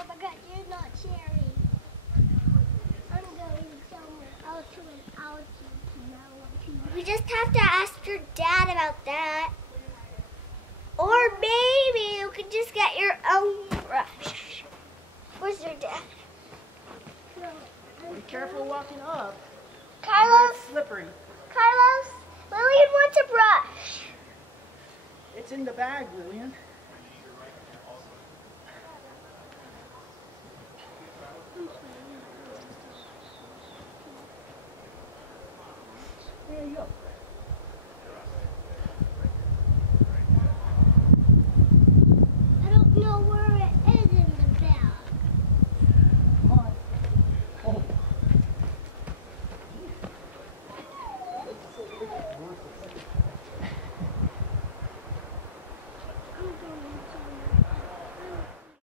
Oh my God, you're not sharing. I'm going somewhere else without you. We just have to ask your dad about that. Or maybe you could just get your own